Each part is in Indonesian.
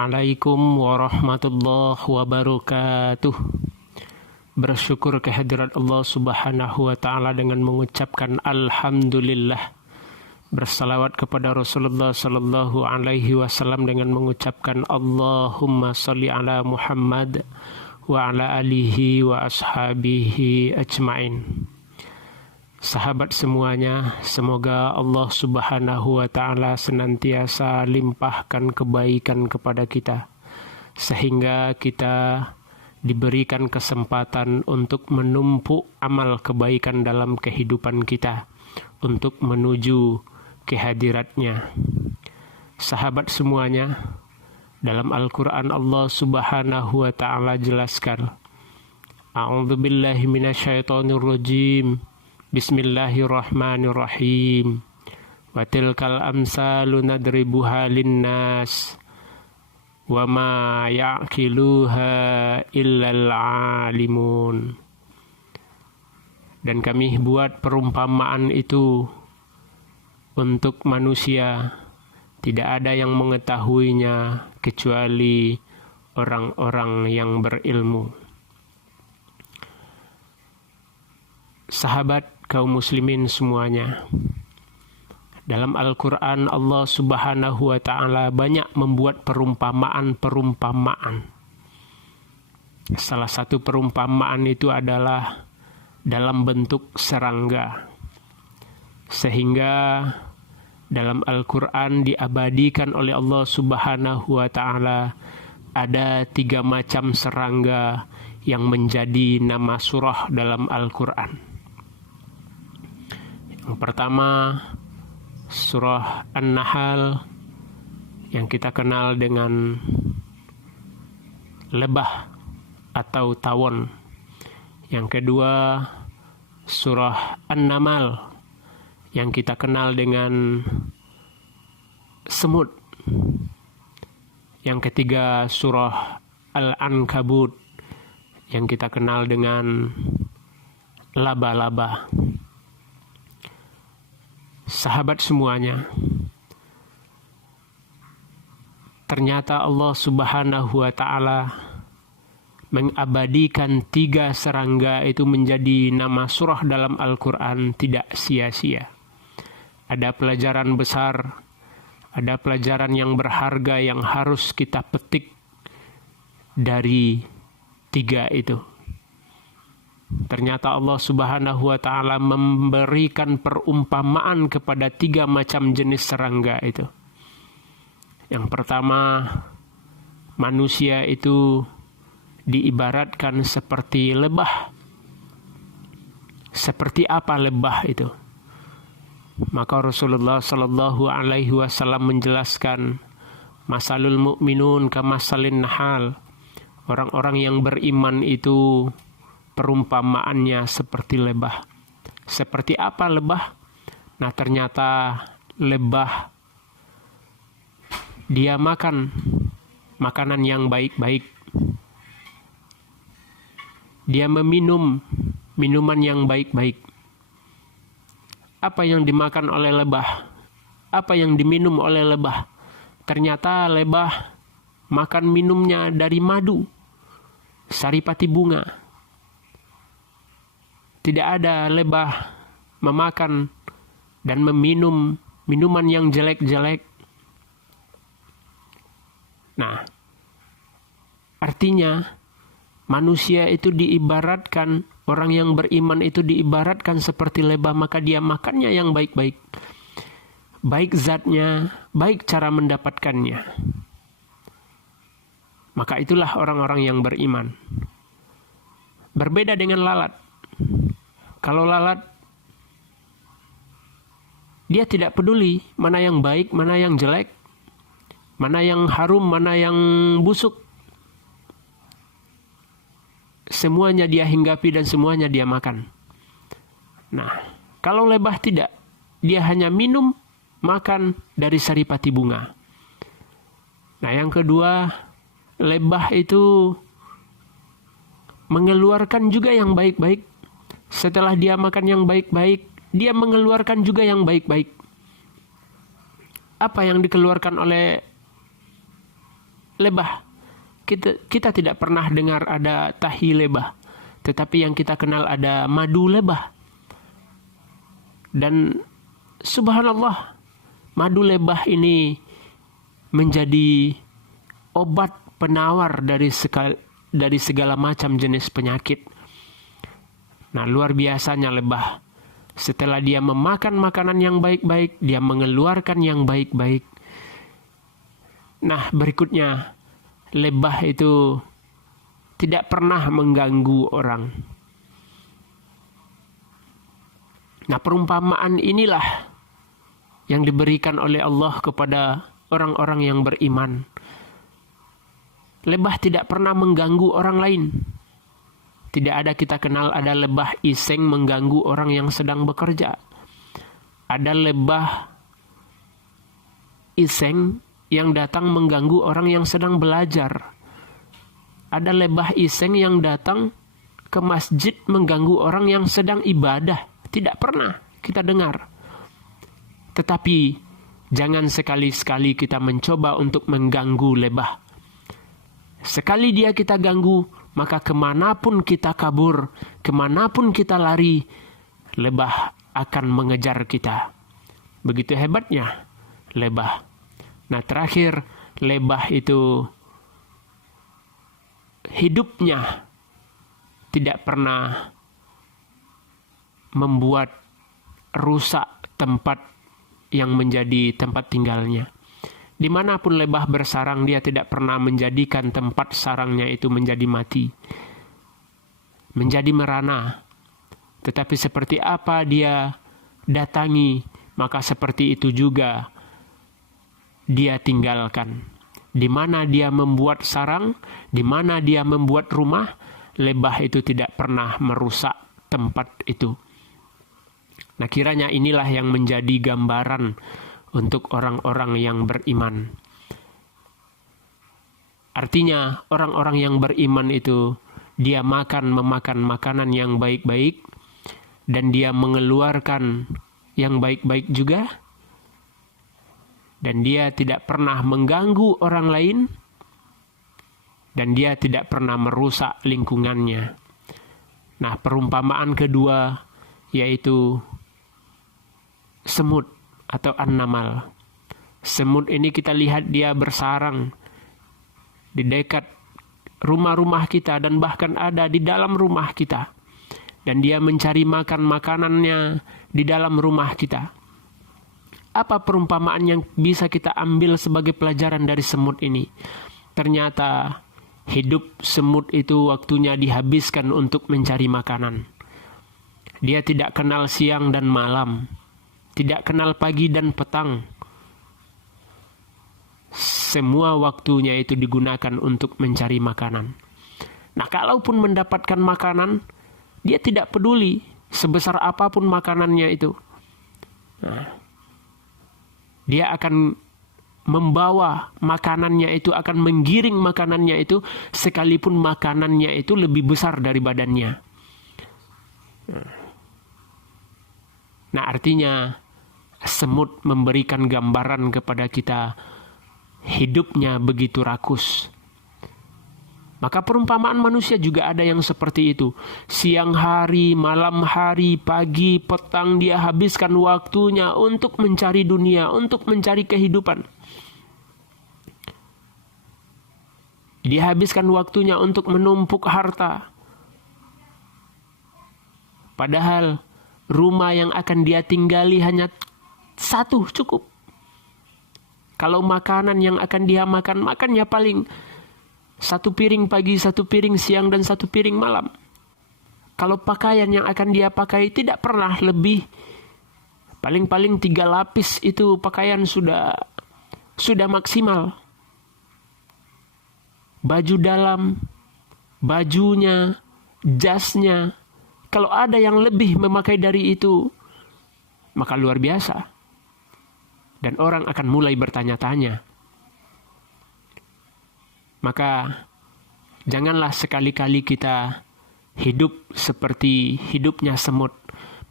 Assalamualaikum warahmatullahi wabarakatuh. Bersyukur kehadirat Allah Subhanahu wa Ta'ala dengan mengucapkan Alhamdulillah. Bersalawat kepada Rasulullah Sallallahu Alaihi Wasallam dengan mengucapkan Allahumma salli ala Muhammad wa ala alihi wa ashabihi ajma'in. Sahabat semuanya, semoga Allah Subhanahu wa Ta'ala senantiasa limpahkan kebaikan kepada kita, sehingga kita diberikan kesempatan untuk menumpuk amal kebaikan dalam kehidupan kita, untuk menuju kehadiratnya. Sahabat semuanya, dalam Al-Quran Allah Subhanahu wa Ta'ala jelaskan, A'udzubillahi minasyaitonirrajim. Bismillahirrahmanirrahim. Wa tilkal amsalu nadribuha linnas wa ma ya'qiluha illal alimun. Dan kami buat perumpamaan itu untuk manusia, tidak ada yang mengetahuinya kecuali orang-orang yang berilmu. Sahabat kaum muslimin semuanya, dalam Al-Quran Allah Subhanahu wa Ta'ala banyak membuat perumpamaan-perumpamaan. Salah satu perumpamaan itu adalah dalam bentuk serangga, sehingga dalam Al-Quran diabadikan oleh Allah Subhanahu wa Ta'ala ada 3 macam serangga yang menjadi nama surah dalam Al-Quran. Yang pertama, surah An-Nahl yang kita kenal dengan lebah atau tawon. Yang kedua, surah An-Namal yang kita kenal dengan semut. Yang ketiga, surah Al-Ankabut yang kita kenal dengan laba-laba. Sahabat semuanya, ternyata Allah Subhanahu wa Ta'ala mengabadikan 3 serangga itu menjadi nama surah dalam Al-Quran tidak sia-sia. Ada pelajaran besar, ada pelajaran yang berharga yang harus kita petik dari 3 itu. Ternyata Allah Subhanahu wa Ta'ala memberikan perumpamaan kepada 3 macam jenis serangga itu. Yang pertama, manusia itu diibaratkan seperti lebah. Seperti apa lebah itu? Maka Rasulullah Sallallahu Alaihi Wasallam menjelaskan, masalul mu'minun kamasalin nahal. Orang-orang yang beriman itu perumpamaannya seperti lebah. Seperti apa lebah? Nah, ternyata lebah dia makan makanan yang baik-baik. Dia meminum minuman yang baik-baik. Apa yang dimakan oleh lebah? Apa yang diminum oleh lebah? Ternyata lebah makan minumnya dari madu, saripati bunga. Tidak ada lebah memakan dan meminum minuman yang jelek-jelek. Nah, artinya manusia itu diibaratkan, orang yang beriman itu diibaratkan seperti lebah, maka dia makannya yang baik-baik. Baik zatnya, baik cara mendapatkannya. Maka itulah orang-orang yang beriman. Berbeda dengan lalat. Kalau lalat, dia tidak peduli mana yang baik, mana yang jelek, mana yang harum, mana yang busuk. Semuanya dia hinggapi dan semuanya dia makan. Nah, kalau lebah tidak, dia hanya minum, makan dari saripati bunga. Nah, yang kedua, lebah itu mengeluarkan juga yang baik-baik. Setelah dia makan yang baik-baik, dia mengeluarkan juga yang baik-baik. Apa yang dikeluarkan oleh lebah. Kita tidak pernah dengar ada tahi lebah, tetapi yang kita kenal ada madu lebah. Dan subhanallah, madu lebah ini menjadi obat penawar dari segala macam jenis penyakit. Nah, luar biasanya lebah. Setelah dia memakan makanan yang baik-baik, dia mengeluarkan yang baik-baik. Nah, berikutnya, lebah itu tidak pernah mengganggu orang. Nah, perumpamaan inilah yang diberikan oleh Allah kepada orang-orang yang beriman. Lebah tidak pernah mengganggu orang lain. Tidak ada kita kenal ada lebah iseng mengganggu orang yang sedang bekerja. Ada lebah iseng yang datang mengganggu orang yang sedang belajar. Ada lebah iseng yang datang ke masjid mengganggu orang yang sedang ibadah. Tidak pernah kita dengar. Tetapi jangan sekali-sekali kita mencoba untuk mengganggu lebah. Sekali dia kita ganggu, maka kemanapun kita kabur, kemanapun kita lari, lebah akan mengejar kita. Begitu hebatnya lebah. Nah, terakhir, lebah itu hidupnya tidak pernah membuat rusak tempat yang menjadi tempat tinggalnya. Dimanapun lebah bersarang, dia tidak pernah menjadikan tempat sarangnya itu menjadi mati, menjadi merana. Tetapi seperti apa dia datangi, maka seperti itu juga dia tinggalkan. Di mana dia membuat sarang, di mana dia membuat rumah, lebah itu tidak pernah merusak tempat itu. Nah, kiranya inilah yang menjadi gambaran untuk orang-orang yang beriman. Artinya, orang-orang yang beriman itu, dia memakan makanan yang baik-baik, dan dia mengeluarkan yang baik-baik juga, dan dia tidak pernah mengganggu orang lain, dan dia tidak pernah merusak lingkungannya. Nah, perumpamaan kedua yaitu semut atau an-namal. Semut ini kita lihat dia bersarang di dekat rumah-rumah kita dan bahkan ada di dalam rumah kita. Dan dia mencari makan makanannya di dalam rumah kita. Apa perumpamaan yang bisa kita ambil sebagai pelajaran dari semut ini? Ternyata hidup semut itu waktunya dihabiskan untuk mencari makanan. Dia tidak kenal siang dan malam, tidak kenal pagi dan petang. Semua waktunya itu digunakan untuk mencari makanan. Nah, kalaupun mendapatkan makanan, dia tidak peduli sebesar apapun makanannya itu. Nah, dia akan membawa makanannya itu, akan menggiring makanannya itu, sekalipun makanannya itu lebih besar dari badannya. Nah, artinya semut memberikan gambaran kepada kita hidupnya begitu rakus. Maka perumpamaan manusia juga ada yang seperti itu. Siang hari, malam hari, pagi, petang dia habiskan waktunya untuk mencari dunia, untuk mencari kehidupan. Dia habiskan waktunya untuk menumpuk harta. Padahal rumah yang akan dia tinggali hanya satu cukup. Kalau makanan yang akan dia makannya paling satu piring pagi, satu piring siang, dan satu piring malam. Kalau pakaian yang akan dia pakai tidak pernah lebih. Paling-paling 3 lapis itu pakaian sudah maksimal. Baju dalam, bajunya, jasnya. Kalau ada yang lebih memakai dari itu, maka luar biasa. Dan orang akan mulai bertanya-tanya. Maka janganlah sekali-kali kita hidup seperti hidupnya semut,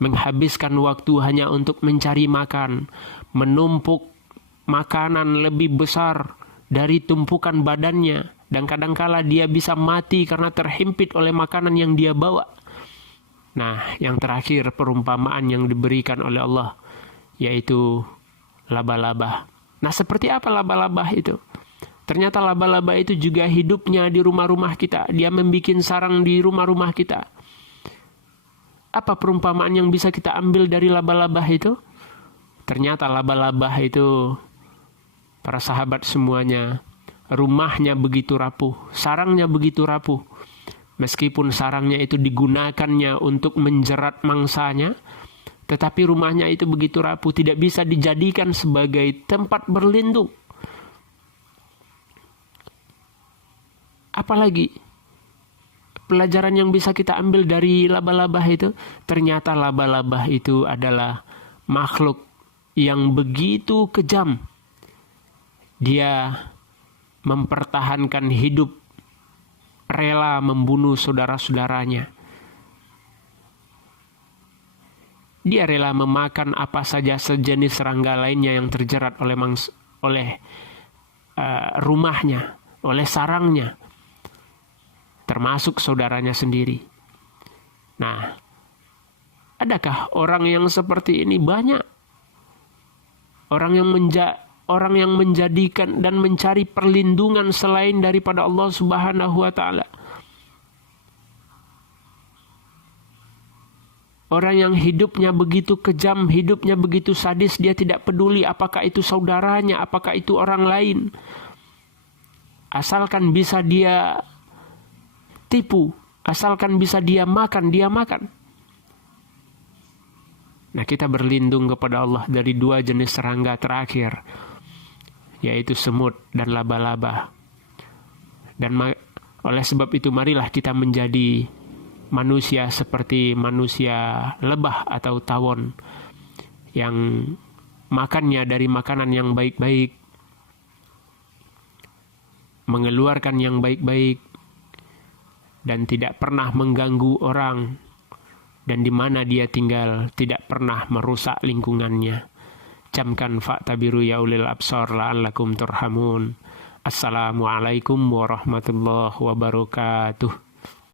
menghabiskan waktu hanya untuk mencari makan, menumpuk makanan lebih besar dari tumpukan badannya, dan kadangkala dia bisa mati karena terhimpit oleh makanan yang dia bawa. Nah, yang terakhir perumpamaan yang diberikan oleh Allah, yaitu laba-laba. Nah, seperti apa laba-laba itu? Ternyata laba-laba itu juga hidupnya di rumah-rumah kita. Dia membuat sarang di rumah-rumah kita. Apa perumpamaan yang bisa kita ambil dari laba-laba itu? Ternyata laba-laba itu, para sahabat semuanya, rumahnya begitu rapuh, sarangnya begitu rapuh. Meskipun sarangnya itu digunakannya untuk menjerat mangsanya, tetapi rumahnya itu begitu rapuh, tidak bisa dijadikan sebagai tempat berlindung. Apalagi pelajaran yang bisa kita ambil dari laba-laba itu? Ternyata laba-laba itu adalah makhluk yang begitu kejam. Dia mempertahankan hidup, rela membunuh saudara-saudaranya. Dia rela memakan apa saja sejenis serangga lainnya yang terjerat oleh rumahnya, oleh sarangnya, termasuk saudaranya sendiri. Nah, adakah orang yang seperti ini? Banyak. Orang yang menjadikan dan mencari perlindungan selain daripada Allah Subhanahu wa Ta'ala. Orang yang hidupnya begitu kejam, hidupnya begitu sadis, dia tidak peduli apakah itu saudaranya, apakah itu orang lain. Asalkan bisa dia tipu, asalkan bisa dia makan, dia makan. Nah, kita berlindung kepada Allah dari dua jenis serangga terakhir, yaitu semut dan laba-laba. Dan oleh sebab itu marilah kita menjadi manusia seperti manusia lebah atau tawon, yang makannya dari makanan yang baik-baik, mengeluarkan yang baik-baik, dan tidak pernah mengganggu orang, dan di mana dia tinggal tidak pernah merusak lingkungannya. Camkan fa'tabiru ya ulil absar la'allakum turhamun. Assalamualaikum warahmatullahi wabarakatuh.